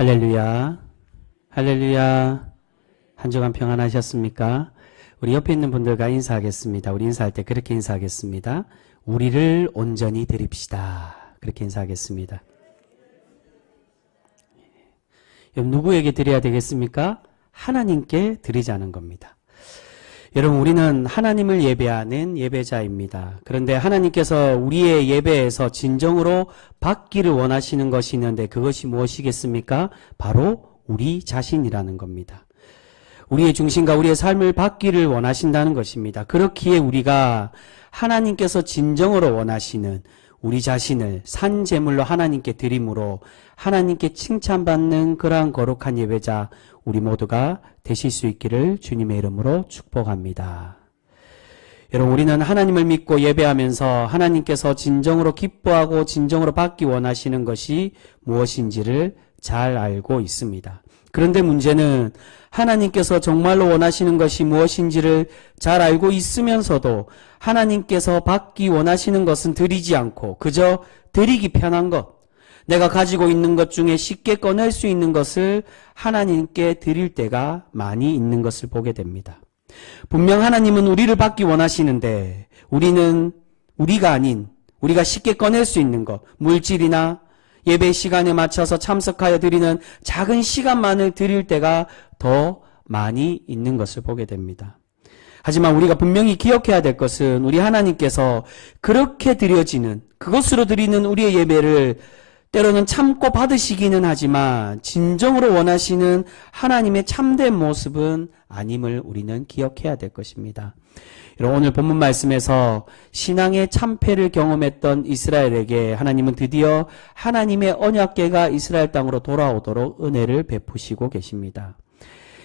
할렐루야. 할렐루야. 한 주간 평안하셨습니까? 우리 옆에 있는 분들과 인사하겠습니다. 우리 인사할 때 그렇게 인사하겠습니다. 우리를 온전히 드립시다. 그렇게 인사하겠습니다. 누구에게 드려야 되겠습니까? 하나님께 드리자는 겁니다. 여러분, 우리는 하나님을 예배하는 예배자입니다. 그런데 하나님께서 우리의 예배에서 진정으로 받기를 원하시는 것이 있는데 그것이 무엇이겠습니까? 바로 우리 자신이라는 겁니다. 우리의 중심과 우리의 삶을 받기를 원하신다는 것입니다. 그렇기에 우리가 하나님께서 진정으로 원하시는 우리 자신을 산 제물로 하나님께 드림으로 하나님께 칭찬받는 그러한 거룩한 예배자 우리 모두가 되실 수 있기를 주님의 이름으로 축복합니다. 여러분, 우리는 하나님을 믿고 예배하면서 하나님께서 진정으로 기뻐하고 진정으로 받기 원하시는 것이 무엇인지를 잘 알고 있습니다. 그런데 문제는 하나님께서 정말로 원하시는 것이 무엇인지를 잘 알고 있으면서도 하나님께서 받기 원하시는 것은 드리지 않고 그저 드리기 편한 것, 내가 가지고 있는 것 중에 쉽게 꺼낼 수 있는 것을 하나님께 드릴 때가 많이 있는 것을 보게 됩니다. 분명 하나님은 우리를 받기 원하시는데 우리는 우리가 아닌 우리가 쉽게 꺼낼 수 있는 것, 물질이나 예배 시간에 맞춰서 참석하여 드리는 작은 시간만을 드릴 때가 더 많이 있는 것을 보게 됩니다. 하지만 우리가 분명히 기억해야 될 것은 우리 하나님께서 그렇게 드려지는 그것으로 드리는 우리의 예배를 때로는 참고 받으시기는 하지만 진정으로 원하시는 하나님의 참된 모습은 아님을 우리는 기억해야 될 것입니다. 여러분, 오늘 본문 말씀에서 신앙의 참패를 경험했던 이스라엘에게 하나님은 드디어 하나님의 언약궤가 이스라엘 땅으로 돌아오도록 은혜를 베푸시고 계십니다.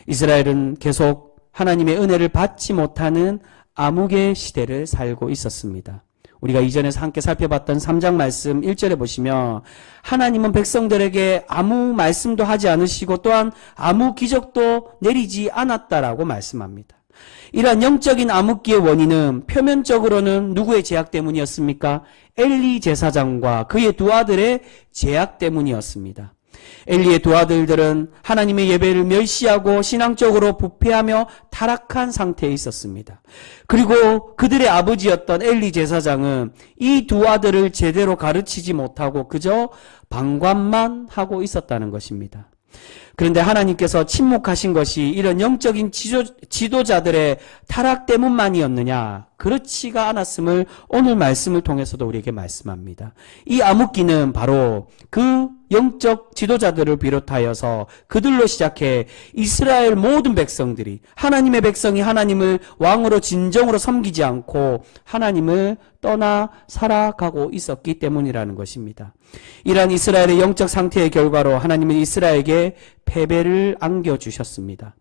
이스라엘은 계속 하나님의 은혜를 받지 못하는 암흑의 시대를 살고 있었습니다. 우리가 이전에서 함께 살펴봤던 3장 말씀 1절에 보시면 하나님은 백성들에게 아무 말씀도 하지 않으시고 또한 아무 기적도 내리지 않았다라고 말씀합니다. 이러한 영적인 암흑기의 원인은 표면적으로는 누구의 제약 때문이었습니까? 엘리 제사장과 그의 두 아들의 제약 때문이었습니다. 엘리의 두 아들들은 하나님의 예배를 멸시하고 신앙적으로 부패하며 타락한 상태에 있었습니다. 그리고 그들의 아버지였던 엘리 제사장은 이 두 아들을 제대로 가르치지 못하고 그저 방관만 하고 있었다는 것입니다. 그런데 하나님께서 침묵하신 것이 이런 영적인 지도자들의 타락 때문만이었느냐? 그렇지가 않았음을 오늘 말씀을 통해서도 우리에게 말씀합니다. 이 암흑기는 바로 그 영적 지도자들을 비롯하여서 그들로 시작해 이스라엘 모든 백성들이 하나님의 백성이 하나님을 왕으로 진정으로 섬기지 않고 하나님을 떠나 살아가고 있었기 때문이라는 것입니다. 이러한 이스라엘의 영적 상태의 결과로 하나님은 이스라엘에게 패배를 안겨주셨습니다.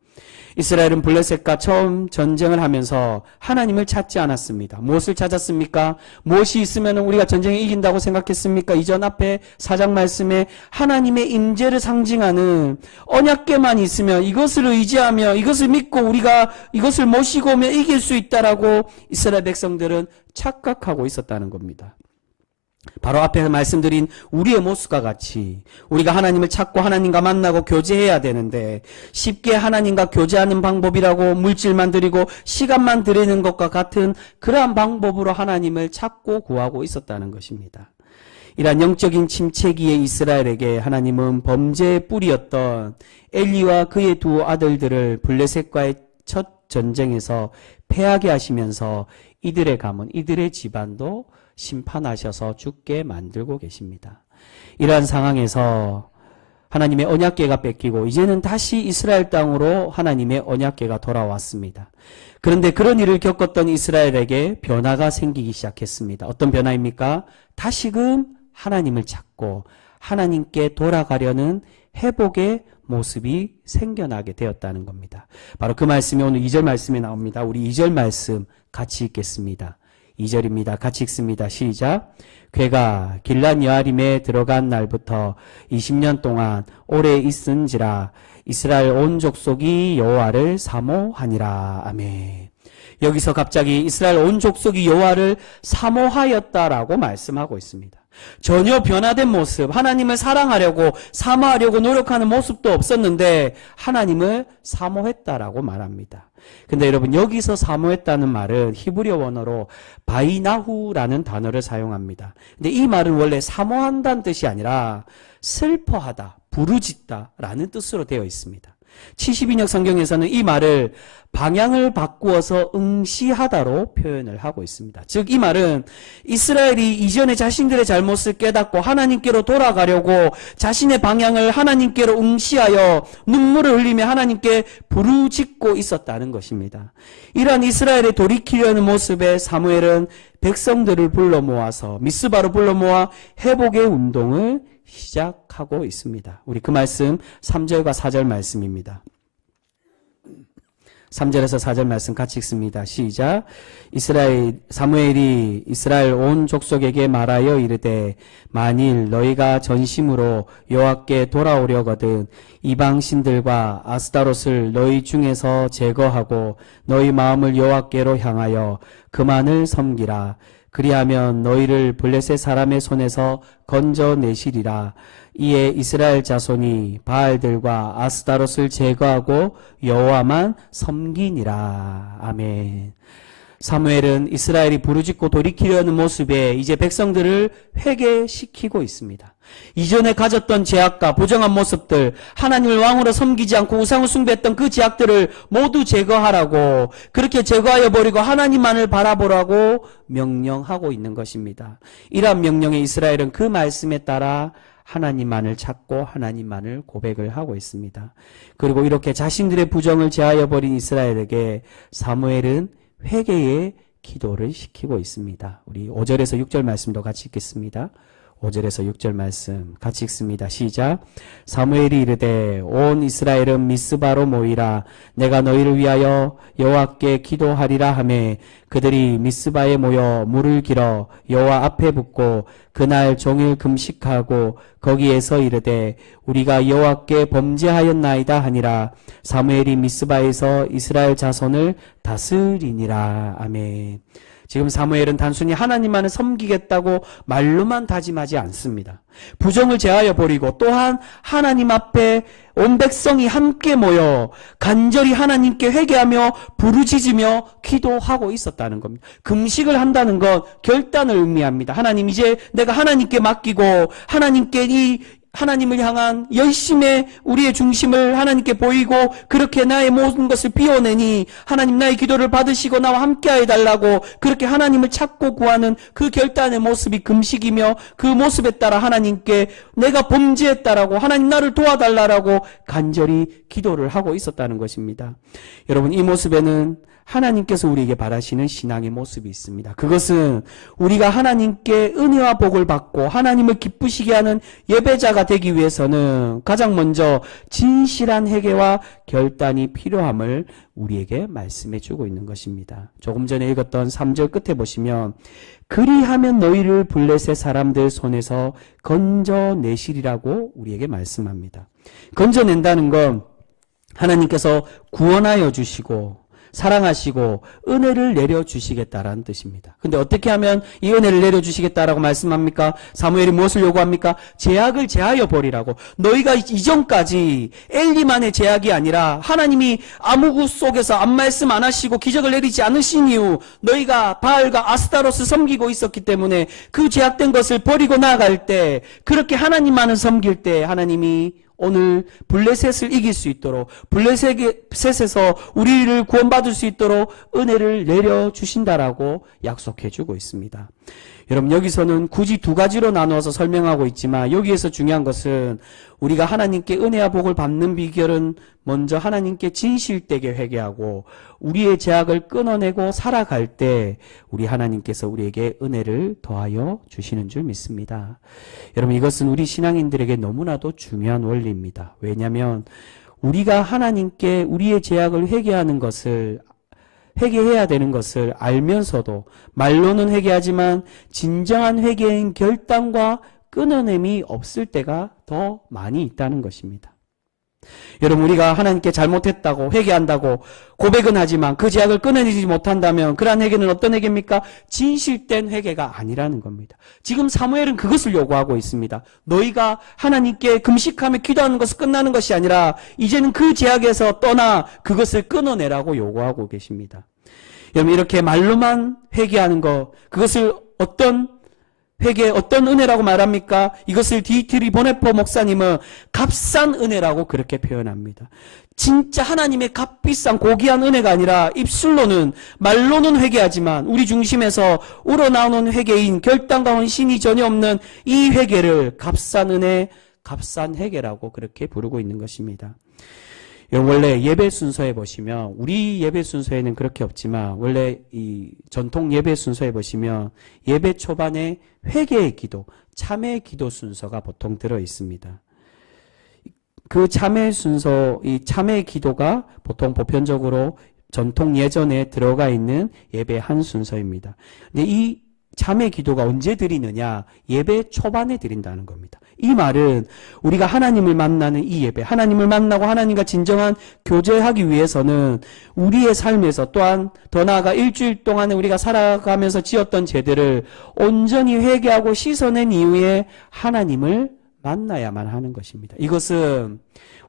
이스라엘은 블레셋과 처음 전쟁을 하면서 하나님을 찾지 않았습니다. 무엇을 찾았습니까? 무엇이 있으면 우리가 전쟁에 이긴다고 생각했습니까? 이전 앞에 4장 말씀에 하나님의 임재를 상징하는 언약궤만 있으면 이것을 의지하며 이것을 믿고 우리가 이것을 모시고 오면 이길 수 있다라고 이스라엘 백성들은 착각하고 있었다는 겁니다. 바로 앞에서 말씀드린 우리의 모습과 같이 우리가 하나님을 찾고 하나님과 만나고 교제해야 되는데 쉽게 하나님과 교제하는 방법이라고 물질만 드리고 시간만 드리는 것과 같은 그러한 방법으로 하나님을 찾고 구하고 있었다는 것입니다. 이러한 영적인 침체기의 이스라엘에게 하나님은 범죄의 뿌리였던 엘리와 그의 두 아들들을 블레셋과의 첫 전쟁에서 패하게 하시면서 이들의 가문, 이들의 집안도 심판하셔서 죽게 만들고 계십니다. 이러한 상황에서 하나님의 언약궤가 뺏기고 이제는 다시 이스라엘 땅으로 하나님의 언약궤가 돌아왔습니다. 그런데 그런 일을 겪었던 이스라엘에게 변화가 생기기 시작했습니다. 어떤 변화입니까? 다시금 하나님을 찾고 하나님께 돌아가려는 회복의 모습이 생겨나게 되었다는 겁니다. 바로 그 말씀이 오늘 2절 말씀에 나옵니다. 우리 2절 말씀 같이 읽겠습니다. 2절입니다. 같이 읽습니다. 시작. 궤가 길랏 여아림에 들어간 날부터 20년 동안 오래 있은지라 이스라엘 온 족속이 여호와를 사모하니라. 아멘. 여기서 갑자기 이스라엘 온 족속이 여호와를 사모하였다라고 말씀하고 있습니다. 전혀 변화된 모습, 하나님을 사랑하려고 사모하려고 노력하는 모습도 없었는데 하나님을 사모했다라고 말합니다. 근데 여러분, 여기서 사모했다는 말은 히브리어 원어로 바이나후라는 단어를 사용합니다. 근데 이 말은 원래 사모한다는 뜻이 아니라 슬퍼하다, 부르짖다라는 뜻으로 되어 있습니다. 72역 성경에서는 이 말을 방향을 바꾸어서 응시하다로 표현을 하고 있습니다. 즉, 이 말은 이스라엘이 이전에 자신들의 잘못을 깨닫고 하나님께로 돌아가려고 자신의 방향을 하나님께로 응시하여 눈물을 흘리며 하나님께 부르짖고 있었다는 것입니다. 이러한 이스라엘의 돌이키려는 모습에 사무엘은 백성들을 불러 모아서 미스바로 불러 모아 회복의 운동을 시작하고 있습니다. 우리 그 말씀 3절과 4절 말씀입니다. 3절에서 4절 말씀 같이 읽습니다. 시작. 사무엘이 이스라엘 온 족속에게 말하여 이르되 만일 너희가 전심으로 여호와께 돌아오려거든 이방 신들과 아스타롯을 너희 중에서 제거하고 너희 마음을 여호와께로 향하여 그만을 섬기라. 그리하면 너희를 블레셋 사람의 손에서 건져내시리라. 이에 이스라엘 자손이 바알들과 아스타롯을 제거하고 여호와만 섬기니라. 아멘. 사무엘은 이스라엘이 부르짖고 돌이키려는 모습에 이제 백성들을 회개시키고 있습니다. 이전에 가졌던 죄악과 부정한 모습들, 하나님을 왕으로 섬기지 않고 우상을 숭배했던 그 죄악들을 모두 제거하라고, 그렇게 제거하여 버리고 하나님만을 바라보라고 명령하고 있는 것입니다. 이러한 명령에 이스라엘은 그 말씀에 따라 하나님만을 찾고 하나님만을 고백을 하고 있습니다. 그리고 이렇게 자신들의 부정을 제하여 버린 이스라엘에게 사무엘은 회개의 기도를 시키고 있습니다. 우리 5절에서 6절 말씀도 같이 읽겠습니다. 5절에서 6절 말씀 같이 읽습니다. 시작. 사무엘이 이르되 온 이스라엘은 미스바로 모이라. 내가 너희를 위하여 여호와께 기도하리라 하매 그들이 미스바에 모여 물을 길어 여호와 앞에 붓고 그날 종일 금식하고 거기에서 이르되 우리가 여호와께 범죄하였나이다 하니라. 사무엘이 미스바에서 이스라엘 자손을 다스리니라. 아멘. 지금 사무엘은 단순히 하나님만을 섬기겠다고 말로만 다짐하지 않습니다. 부정을 제하여 버리고 또한 하나님 앞에 온 백성이 함께 모여 간절히 하나님께 회개하며 부르짖으며 기도하고 있었다는 겁니다. 금식을 한다는 건 결단을 의미합니다. 하나님, 이제 내가 하나님께 맡기고 하나님을 향한 열심의 우리의 중심을 하나님께 보이고 그렇게 나의 모든 것을 비워내니 하나님 나의 기도를 받으시고 나와 함께하여 달라고 그렇게 하나님을 찾고 구하는 그 결단의 모습이 금식이며 그 모습에 따라 하나님께 내가 범죄했다라고 하나님 나를 도와달라고 간절히 기도를 하고 있었다는 것입니다. 여러분, 이 모습에는 하나님께서 우리에게 바라시는 신앙의 모습이 있습니다. 그것은 우리가 하나님께 은혜와 복을 받고 하나님을 기쁘시게 하는 예배자가 되기 위해서는 가장 먼저 진실한 회개와 결단이 필요함을 우리에게 말씀해 주고 있는 것입니다. 조금 전에 읽었던 3절 끝에 보시면 그리하면 너희를 블레셋 사람들 손에서 건져내시리라고 우리에게 말씀합니다. 건져낸다는 건 하나님께서 구원하여 주시고 사랑하시고 은혜를 내려주시겠다라는 뜻입니다. 근데 어떻게 하면 이 은혜를 내려주시겠다라고 말씀합니까? 사무엘이 무엇을 요구합니까? 죄악을 제하여 버리라고. 너희가 이전까지 엘리만의 죄악이 아니라 하나님이 암흑 속에서 아무 말씀 안 하시고 기적을 내리지 않으신 이후 너희가 바알과 아스타롯을 섬기고 있었기 때문에 그 죄악된 것을 버리고 나아갈 때, 그렇게 하나님만을 섬길 때 하나님이 오늘 블레셋을 이길 수 있도록, 블레셋에서 우리를 구원받을 수 있도록 은혜를 내려주신다라고 약속해주고 있습니다. 여러분, 여기서는 굳이 두 가지로 나누어서 설명하고 있지만 여기에서 중요한 것은 우리가 하나님께 은혜와 복을 받는 비결은 먼저 하나님께 진실되게 회개하고 우리의 죄악을 끊어내고 살아갈 때 우리 하나님께서 우리에게 은혜를 더하여 주시는 줄 믿습니다. 여러분, 이것은 우리 신앙인들에게 너무나도 중요한 원리입니다. 왜냐하면 우리가 하나님께 우리의 죄악을 회개해야 되는 것을 알면서도 말로는 회개하지만 진정한 회개인 결단과 끊어냄이 없을 때가 더 많이 있다는 것입니다. 여러분, 우리가 하나님께 잘못했다고 회개한다고 고백은 하지만 그 죄악을 끊어내지 못한다면 그러한 회개는 어떤 회개입니까? 진실된 회개가 아니라는 겁니다. 지금 사무엘은 그것을 요구하고 있습니다. 너희가 하나님께 금식하며 기도하는 것은 끝나는 것이 아니라 이제는 그 죄악에서 떠나 그것을 끊어내라고 요구하고 계십니다. 여러분, 이렇게 말로만 회개하는 것, 그것을 어떤 회개, 어떤 은혜라고 말합니까? 이것을 디트리 보네포 목사님은 값싼 은혜라고 그렇게 표현합니다. 진짜 하나님의 값비싼 고귀한 은혜가 아니라 입술로는, 말로는 회개하지만 우리 중심에서 우러나오는 회개인 결단과 헌신이 전혀 없는 이 회개를 값싼 은혜, 값싼 회개라고 그렇게 부르고 있는 것입니다. 원래 예배 순서에 보시면, 우리 예배 순서에는 그렇게 없지만 원래 이 전통 예배 순서에 보시면 예배 초반에 회개의 기도, 참회의 기도 순서가 보통 들어 있습니다. 그 참회 순서, 이 참회의 기도가 보통 보편적으로 전통 예전에 들어가 있는 예배 한 순서입니다. 근데 이 참회 기도가 언제 드리느냐? 예배 초반에 드린다는 겁니다. 이 말은 우리가 하나님을 만나는 이 예배, 하나님을 만나고 하나님과 진정한 교제하기 위해서는 우리의 삶에서 또한 더 나아가 일주일 동안에 우리가 살아가면서 지었던 죄들을 온전히 회개하고 씻어낸 이후에 하나님을 만나야만 하는 것입니다. 이것은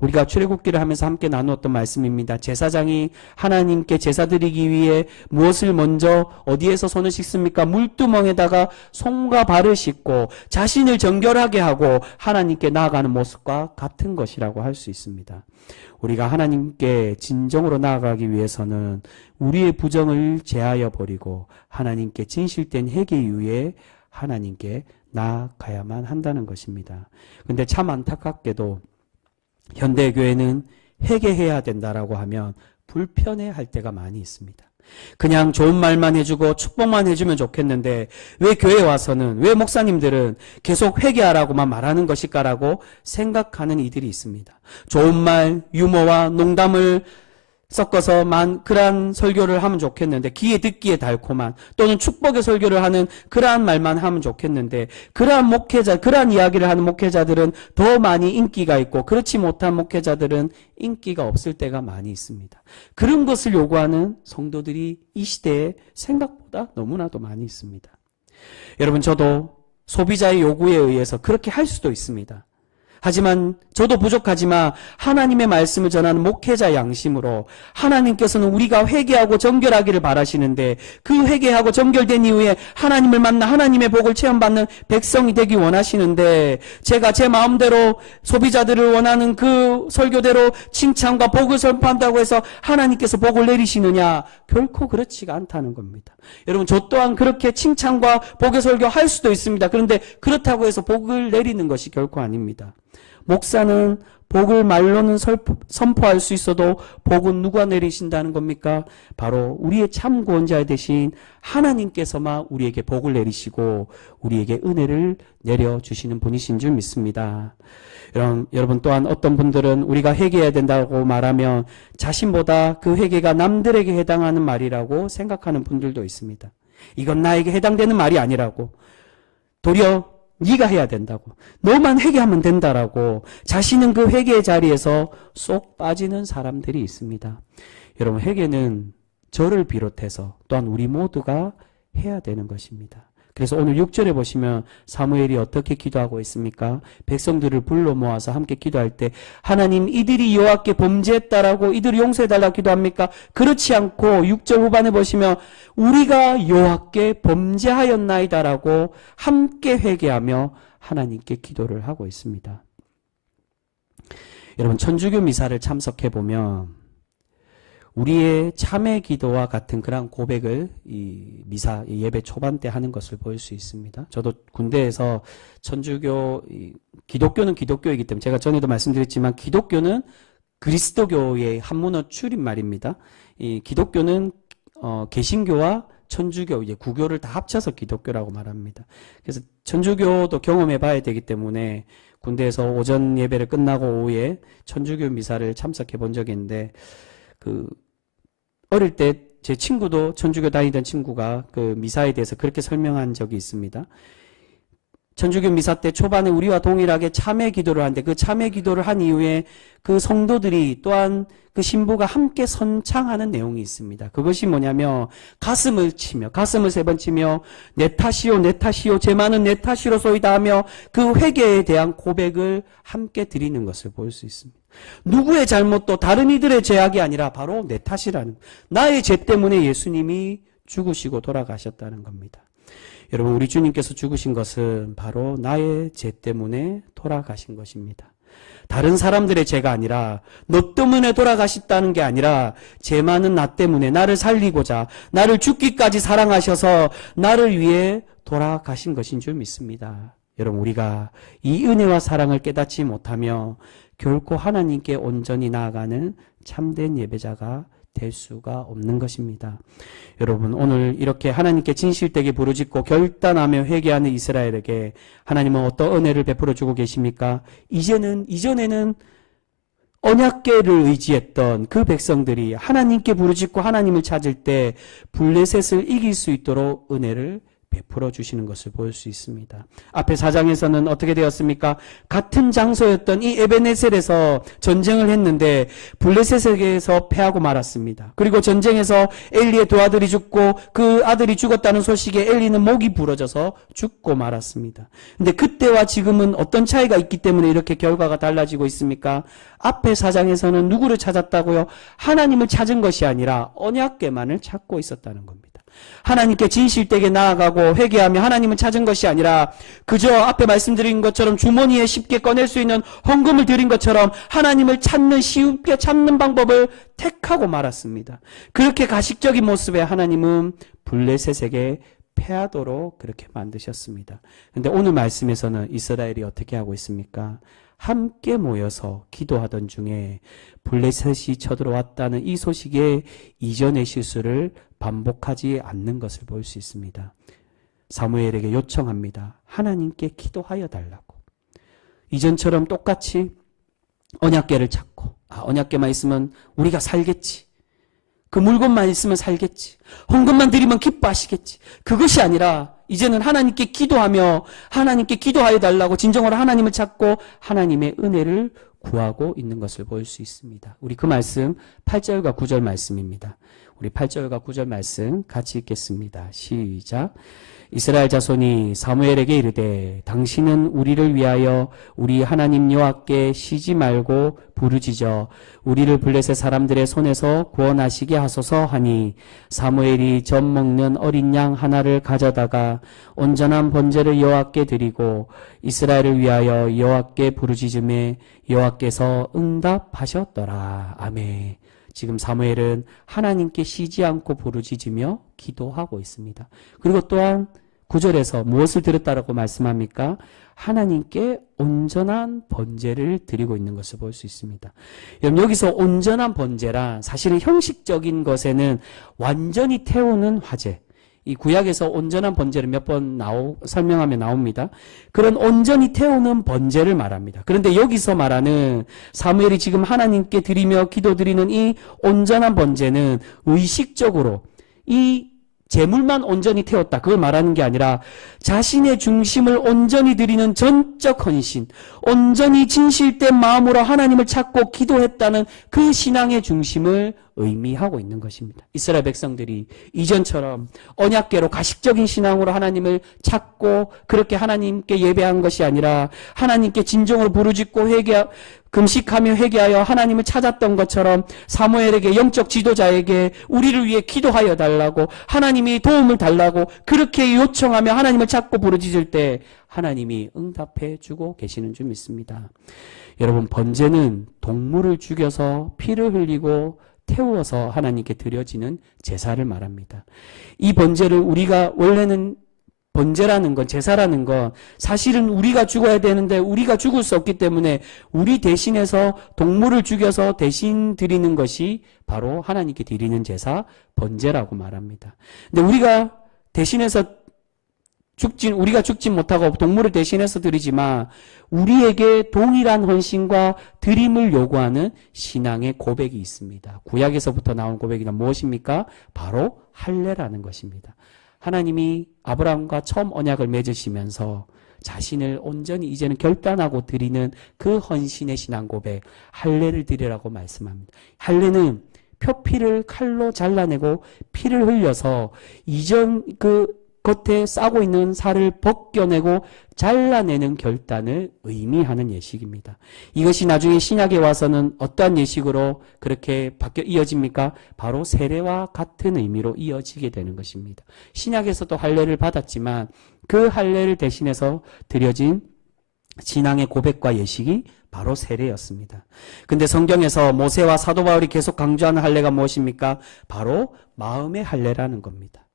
우리가 출애굽기를 하면서 함께 나누었던 말씀입니다. 제사장이 하나님께 제사 드리기 위해 무엇을 먼저 어디에서 손을 씻습니까? 물두멍에다가 손과 발을 씻고 자신을 정결하게 하고 하나님께 나아가는 모습과 같은 것이라고 할 수 있습니다. 우리가 하나님께 진정으로 나아가기 위해서는 우리의 부정을 제하여 버리고 하나님께 진실된 회개 이후에 하나님께 나아가야만 한다는 것입니다. 그런데 참 안타깝게도 현대교회는 회개해야 된다라고 하면 불편해할 때가 많이 있습니다. 그냥 좋은 말만 해주고 축복만 해주면 좋겠는데 왜 교회에 와서는, 왜 목사님들은 계속 회개하라고만 말하는 것일까라고 생각하는 이들이 있습니다. 좋은 말, 유머와 농담을 섞어서 그러한 설교를 하면 좋겠는데, 귀에 듣기에 달콤한, 또는 축복의 설교를 하는 그러한 말만 하면 좋겠는데, 그러한 목회자, 그러한 이야기를 하는 목회자들은 더 많이 인기가 있고, 그렇지 못한 목회자들은 인기가 없을 때가 많이 있습니다. 그런 것을 요구하는 성도들이 이 시대에 생각보다 너무나도 많이 있습니다. 여러분, 저도 소비자의 요구에 의해서 그렇게 할 수도 있습니다. 하지만 저도 부족하지만 하나님의 말씀을 전하는 목회자 양심으로 하나님께서는 우리가 회개하고 정결하기를 바라시는데, 그 회개하고 정결된 이후에 하나님을 만나 하나님의 복을 체험받는 백성이 되기 원하시는데, 제가 제 마음대로 소비자들을 원하는 그 설교대로 칭찬과 복을 선포한다고 해서 하나님께서 복을 내리시느냐? 결코 그렇지가 않다는 겁니다. 여러분, 저 또한 그렇게 칭찬과 복의 설교 할 수도 있습니다. 그런데 그렇다고 해서 복을 내리는 것이 결코 아닙니다. 목사는 복을 말로는 선포할 수 있어도 복은 누가 내리신다는 겁니까? 바로 우리의 참 구원자 되신 하나님께서만 우리에게 복을 내리시고 우리에게 은혜를 내려주시는 분이신 줄 믿습니다. 여러분, 또한 어떤 분들은 우리가 회개해야 된다고 말하면 자신보다 그 회개가 남들에게 해당하는 말이라고 생각하는 분들도 있습니다. 이건 나에게 해당되는 말이 아니라고, 도리어 네가 해야 된다고, 너만 회개하면 된다라고 자신은 그 회개의 자리에서 쏙 빠지는 사람들이 있습니다. 여러분, 회개는 저를 비롯해서 또한 우리 모두가 해야 되는 것입니다. 그래서 오늘 6절에 보시면 사무엘이 어떻게 기도하고 있습니까? 백성들을 불러 모아서 함께 기도할 때 하나님, 이들이 여호와께 범죄했다라고 이들이 용서해달라고 기도합니까? 그렇지 않고 6절 후반에 보시면 우리가 여호와께 범죄하였나이다라고 함께 회개하며 하나님께 기도를 하고 있습니다. 여러분, 천주교 미사를 참석해 보면 우리의 참회 기도와 같은 그런 고백을 이 미사, 이 예배 초반 때 하는 것을 볼 수 있습니다. 저도 군대에서 천주교, 기독교는 기독교이기 때문에, 제가 전에도 말씀드렸지만 기독교는 그리스도교의 한문어 줄임말입니다. 이 기독교는 개신교와 천주교, 이제 구교를 다 합쳐서 기독교라고 말합니다. 그래서 천주교도 경험해 봐야 되기 때문에 군대에서 오전 예배를 끝나고 오후에 천주교 미사를 참석해 본 적이 있는데, 어릴 때 제 친구도 천주교 다니던 친구가 그 미사에 대해서 그렇게 설명한 적이 있습니다. 천주교 미사 때 초반에 우리와 동일하게 참회 기도를 하는데 그 참회 기도를 한 이후에 그 성도들이 또한 그 신부가 함께 선창하는 내용이 있습니다. 그것이 뭐냐면 가슴을 치며 가슴을 3번 치며 내 탓이요 내 탓이요 죄만은 내 탓이로소이다 하며 그 회개에 대한 고백을 함께 드리는 것을 볼 수 있습니다. 누구의 잘못도 다른 이들의 죄악이 아니라 바로 내 탓이라는, 나의 죄 때문에 예수님이 죽으시고 돌아가셨다는 겁니다. 여러분, 우리 주님께서 죽으신 것은 바로 나의 죄 때문에 돌아가신 것입니다. 다른 사람들의 죄가 아니라, 너 때문에 돌아가셨다는 게 아니라 죄 많은 나 때문에 나를 살리고자 나를 죽기까지 사랑하셔서 나를 위해 돌아가신 것인 줄 믿습니다. 여러분, 우리가 이 은혜와 사랑을 깨닫지 못하며 결코 하나님께 온전히 나아가는 참된 예배자가 될 수가 없는 것입니다. 여러분, 오늘 이렇게 하나님께 진실되게 부르짖고 결단하며 회개하는 이스라엘에게 하나님은 어떤 은혜를 베풀어 주고 계십니까? 이전에는 언약궤를 의지했던 그 백성들이 하나님께 부르짖고 하나님을 찾을 때 블레셋을 이길 수 있도록 은혜를 베풀어 주시는 것을 볼 수 있습니다. 앞에 4장에서는 어떻게 되었습니까? 같은 장소였던 이 에베네셀에서 전쟁을 했는데 블레셋에게서 패하고 말았습니다. 그리고 전쟁에서 엘리의 두 아들이 죽고 그 아들이 죽었다는 소식에 엘리는 목이 부러져서 죽고 말았습니다. 근데 그때와 지금은 어떤 차이가 있기 때문에 이렇게 결과가 달라지고 있습니까? 앞에 4장에서는 누구를 찾았다고요? 하나님을 찾은 것이 아니라 언약궤만을 찾고 있었다는 겁니다. 하나님께 진실되게 나아가고 회개하며 하나님을 찾은 것이 아니라 그저 앞에 말씀드린 것처럼 주머니에 쉽게 꺼낼 수 있는 헌금을 드린 것처럼 하나님을 쉽게 찾는 방법을 택하고 말았습니다. 그렇게 가식적인 모습에 하나님은 블레셋에게 패하도록 그렇게 만드셨습니다. 그런데 오늘 말씀에서는 이스라엘이 어떻게 하고 있습니까? 함께 모여서 기도하던 중에 블레셋이 쳐들어왔다는 이 소식에 이전의 실수를 반복하지 않는 것을 볼 수 있습니다. 사무엘에게 요청합니다. 하나님께 기도하여 달라고. 이전처럼 똑같이 언약궤를 찾고, 언약궤만 있으면 우리가 살겠지. 그 물건만 있으면 살겠지. 헌금만 드리면 기뻐하시겠지. 그것이 아니라 이제는 하나님께 기도하며 하나님께 기도하여 달라고 진정으로 하나님을 찾고 하나님의 은혜를 구하고 있는 것을 볼 수 있습니다. 우리 그 말씀 8절과 9절 말씀입니다. 우리 8절과 9절 말씀 같이 읽겠습니다. 시작. 이스라엘 자손이 사무엘에게 이르되 당신은 우리를 위하여 우리 하나님 여호와께 쉬지 말고 부르짖어 우리를 블레셋 사람들의 손에서 구원하시게 하소서 하니 사무엘이 젖 먹는 어린 양 하나를 가져다가 온전한 번제를 여호와께 드리고 이스라엘을 위하여 여호와께 부르짖음에 여호와께서 응답하셨더라. 아멘. 지금 사무엘은 하나님께 쉬지 않고 부르짖으며 기도하고 있습니다. 그리고 또한 9절에서 무엇을 드렸다라고 말씀합니까? 하나님께 온전한 번제를 드리고 있는 것을 볼 수 있습니다. 여기서 온전한 번제란 사실은 형식적인 것에는 완전히 태우는 화제, 이 구약에서 온전한 번제를 몇 번 설명하며 나옵니다. 그런 온전히 태우는 번제를 말합니다. 그런데 여기서 말하는 사무엘이 지금 하나님께 드리며 기도드리는 이 온전한 번제는 의식적으로 이 제물만 온전히 태웠다, 그걸 말하는 게 아니라 자신의 중심을 온전히 드리는 전적 헌신, 온전히 진실된 마음으로 하나님을 찾고 기도했다는 그 신앙의 중심을 의미하고 있는 것입니다. 이스라엘 백성들이 이전처럼 언약궤로 가식적인 신앙으로 하나님을 찾고 그렇게 하나님께 예배한 것이 아니라 하나님께 진정으로 부르짖고 금식하며 회개하여 하나님을 찾았던 것처럼 사무엘에게, 영적 지도자에게 우리를 위해 기도하여 달라고, 하나님이 도움을 달라고 그렇게 요청하며 하나님을 찾고 부르짖을 때 하나님이 응답해 주고 계시는 줄 믿습니다. 여러분, 번제는 동물을 죽여서 피를 흘리고 태워서 하나님께 드려지는 제사를 말합니다. 이 번제를 우리가 원래는 번제라는 건, 제사라는 건 사실은 우리가 죽어야 되는데 우리가 죽을 수 없기 때문에 우리 대신해서 동물을 죽여서 대신 드리는 것이 바로 하나님께 드리는 제사, 번제라고 말합니다. 근데 우리가 대신해서 우리가 죽지 못하고 동물을 대신해서 드리지만 우리에게 동일한 헌신과 드림을 요구하는 신앙의 고백이 있습니다. 구약에서부터 나온 고백이란 무엇입니까? 바로 할례라는 것입니다. 하나님이 아브라함과 처음 언약을 맺으시면서 자신을 온전히 이제는 결단하고 드리는 그 헌신의 신앙 고백, 할례를 드리라고 말씀합니다. 할례는 표피를 칼로 잘라내고 피를 흘려서 이전 그 겉에 싸고 있는 살을 벗겨내고 잘라내는 결단을 의미하는 예식입니다. 이것이 나중에 신약에 와서는 어떠한 예식으로 그렇게 바뀌어 이어집니까? 바로 세례와 같은 의미로 이어지게 되는 것입니다. 신약에서도 할례를 받았지만 그 할례를 대신해서 드려진 신앙의 고백과 예식이 바로 세례였습니다. 근데 성경에서 모세와 사도 바울이 계속 강조하는 할례가 무엇입니까? 바로 마음의 할례라는 겁니다.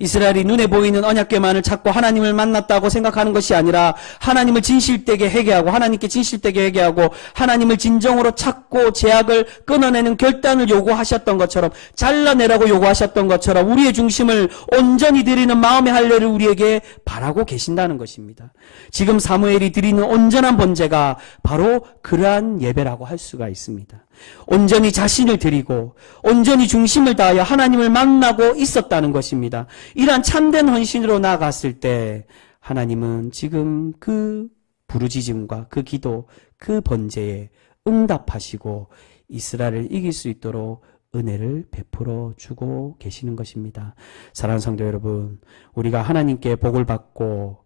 이스라엘이 눈에 보이는 언약궤만을 찾고 하나님을 만났다고 생각하는 것이 아니라 하나님을 진실되게 회개하고 하나님께 진실되게 회개하고 하나님을 진정으로 찾고 죄악을 끊어내는 결단을 요구하셨던 것처럼, 잘라내라고 요구하셨던 것처럼 우리의 중심을 온전히 드리는 마음의 할례를 우리에게 바라고 계신다는 것입니다. 지금 사무엘이 드리는 온전한 번제가 바로 그러한 예배라고 할 수가 있습니다. 온전히 자신을 드리고 온전히 중심을 다하여 하나님을 만나고 있었다는 것입니다. 이러한 참된 헌신으로 나아갔을 때 하나님은 지금 그 부르짖음과 그 기도, 그 번제에 응답하시고 이스라엘을 이길 수 있도록 은혜를 베풀어 주고 계시는 것입니다. 사랑하는 성도 여러분, 우리가 하나님께 복을 받고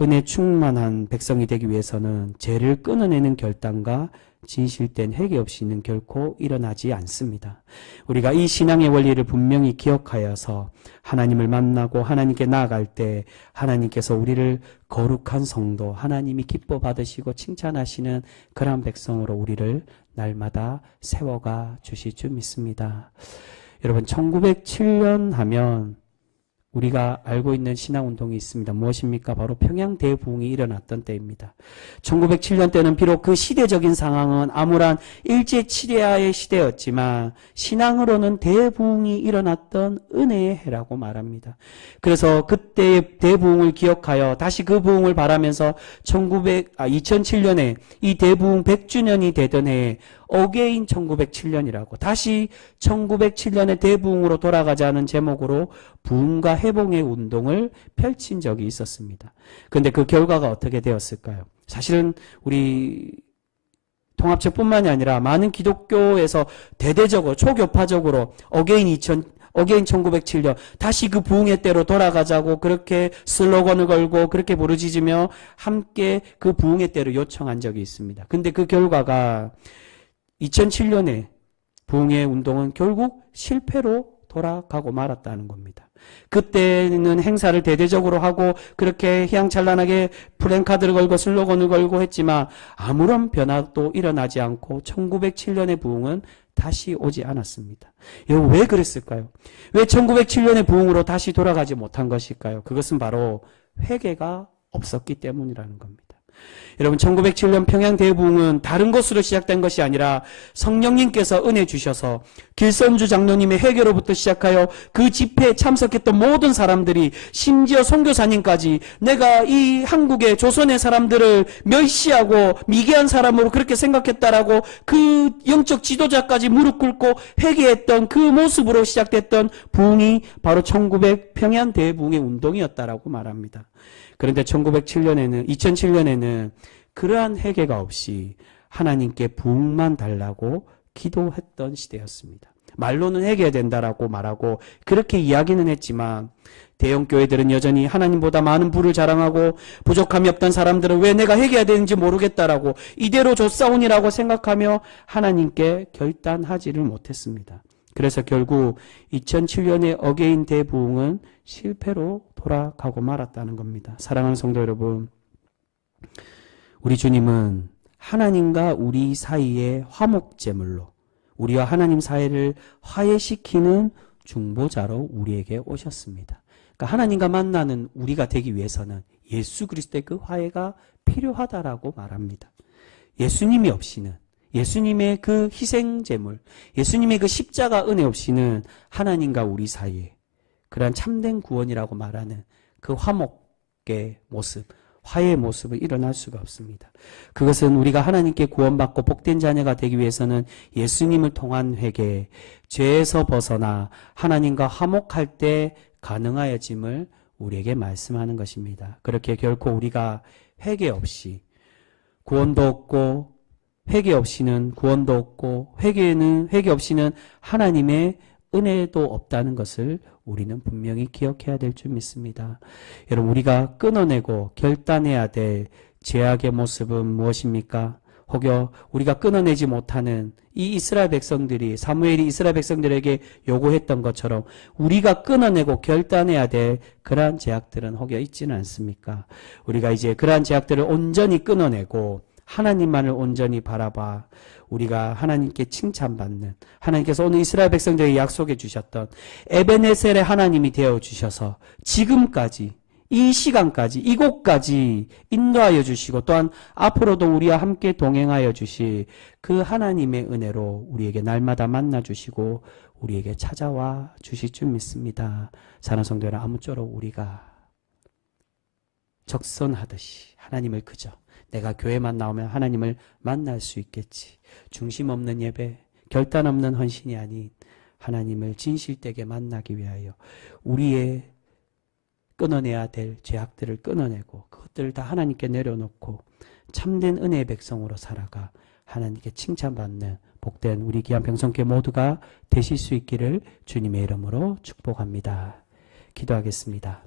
은혜 충만한 백성이 되기 위해서는 죄를 끊어내는 결단과 진실된 회개 없이는 결코 일어나지 않습니다. 우리가 이 신앙의 원리를 분명히 기억하여서 하나님을 만나고 하나님께 나아갈 때 하나님께서 우리를 거룩한 성도, 하나님이 기뻐 받으시고 칭찬하시는 그러한 백성으로 우리를 날마다 세워가 주실 줄 믿습니다. 여러분, 1907년 하면 우리가 알고 있는 신앙운동이 있습니다. 무엇입니까? 바로 평양 대부흥이 일어났던 때입니다. 1907년 때는 비록 그 시대적인 상황은 암울한 일제치레아의 시대였지만 신앙으로는 대부흥이 일어났던 은혜의 해라고 말합니다. 그래서 그때의 대부흥을 기억하여 다시 그 부흥을 바라면서 2007년에 이 대부흥 100주년이 되던 해에 어게인 1907년이라고 다시 1907년의 대부흥으로 돌아가자는 제목으로 부흥과 회복의 운동을 펼친 적이 있었습니다. 그런데 그 결과가 어떻게 되었을까요? 사실은 우리 통합체뿐만이 아니라 많은 기독교에서 대대적으로 초교파적으로 어게인 1907년 다시 그 부흥의 때로 돌아가자고 그렇게 슬로건을 걸고 그렇게 부르짖으며 함께 그 부흥의 때로 요청한 적이 있습니다. 근데 그 결과가 2007년에 부흥의 운동은 결국 실패로 돌아가고 말았다는 겁니다. 그때는 행사를 대대적으로 하고 그렇게 희양찬란하게 플랜카드를 걸고 슬로건을 걸고 했지만 아무런 변화도 일어나지 않고 1907년의 부흥은 다시 오지 않았습니다. 여러분, 왜 그랬을까요? 왜 1907년의 부흥으로 다시 돌아가지 못한 것일까요? 그것은 바로 회개가 없었기 때문이라는 겁니다. 여러분, 1907년 평양 대부흥은 다른 것으로 시작된 것이 아니라 성령님께서 은혜 주셔서 길선주 장로님의 회개로부터 시작하여 그 집회에 참석했던 모든 사람들이, 심지어 선교사님까지 내가 이 한국의 조선의 사람들을 멸시하고 미개한 사람으로 그렇게 생각했다라고 그 영적 지도자까지 무릎 꿇고 회개했던 그 모습으로 시작됐던 부흥이 바로 1900 평양 대부흥의 운동이었다라고 말합니다. 그런데 2007년에는 그러한 회개가 없이 하나님께 부흥만 달라고 기도했던 시대였습니다. 말로는 회개해야 된다라고 말하고 그렇게 이야기는 했지만 대형 교회들은 여전히 하나님보다 많은 부를 자랑하고 부족함이 없던 사람들은 왜 내가 회개해야 되는지 모르겠다라고 이대로 줬사오니라고 생각하며 하나님께 결단하지를 못했습니다. 그래서 결국 2007년의 어게인 대부흥은 실패로 돌아가고 말았다는 겁니다. 사랑하는 성도 여러분, 우리 주님은 하나님과 우리 사이의 화목제물로 우리와 하나님 사이를 화해시키는 중보자로 우리에게 오셨습니다. 그러니까 하나님과 만나는 우리가 되기 위해서는 예수 그리스도의 그 화해가 필요하다라고 말합니다. 예수님이 없이는, 예수님의 그 희생제물, 예수님의 그 십자가 은혜 없이는 하나님과 우리 사이에 그러한 참된 구원이라고 말하는 그 화목의 모습, 화해의 모습은 일어날 수가 없습니다. 그것은 우리가 하나님께 구원받고 복된 자녀가 되기 위해서는 예수님을 통한 회개, 죄에서 벗어나 하나님과 화목할 때 가능하여짐을 우리에게 말씀하는 것입니다. 그렇게 결코 우리가 회개 없이 구원도 없고 회개 없이는 구원도 없고 회개 없이는 하나님의 은혜도 없다는 것을 우리는 분명히 기억해야 될 줄 믿습니다. 여러분, 우리가 끊어내고 결단해야 될 죄악의 모습은 무엇입니까? 혹여 우리가 끊어내지 못하는 이 이스라엘 백성들이, 사무엘이 이스라엘 백성들에게 요구했던 것처럼 우리가 끊어내고 결단해야 될 그러한 죄악들은 혹여 있지는 않습니까? 우리가 이제 그러한 죄악들을 온전히 끊어내고 하나님만을 온전히 바라봐 우리가 하나님께 칭찬받는, 하나님께서 오늘 이스라엘 백성들에게 약속해 주셨던 에베네셀의 하나님이 되어주셔서 지금까지 이 시간까지 이곳까지 인도하여 주시고 또한 앞으로도 우리와 함께 동행하여 주실 그 하나님의 은혜로 우리에게 날마다 만나 주시고 우리에게 찾아와 주실 줄 믿습니다. 사랑하는 성도 여러분, 아무쪼록 우리가 적선하듯이 하나님을 그저 내가 교회만 나오면 하나님을 만날 수 있겠지, 중심 없는 예배, 결단 없는 헌신이 아닌 하나님을 진실되게 만나기 위하여 우리의 끊어내야 될 죄악들을 끊어내고 그것들을 다 하나님께 내려놓고 참된 은혜의 백성으로 살아가 하나님께 칭찬받는 복된 우리 귀한 병성교회 모두가 되실 수 있기를 주님의 이름으로 축복합니다. 기도하겠습니다.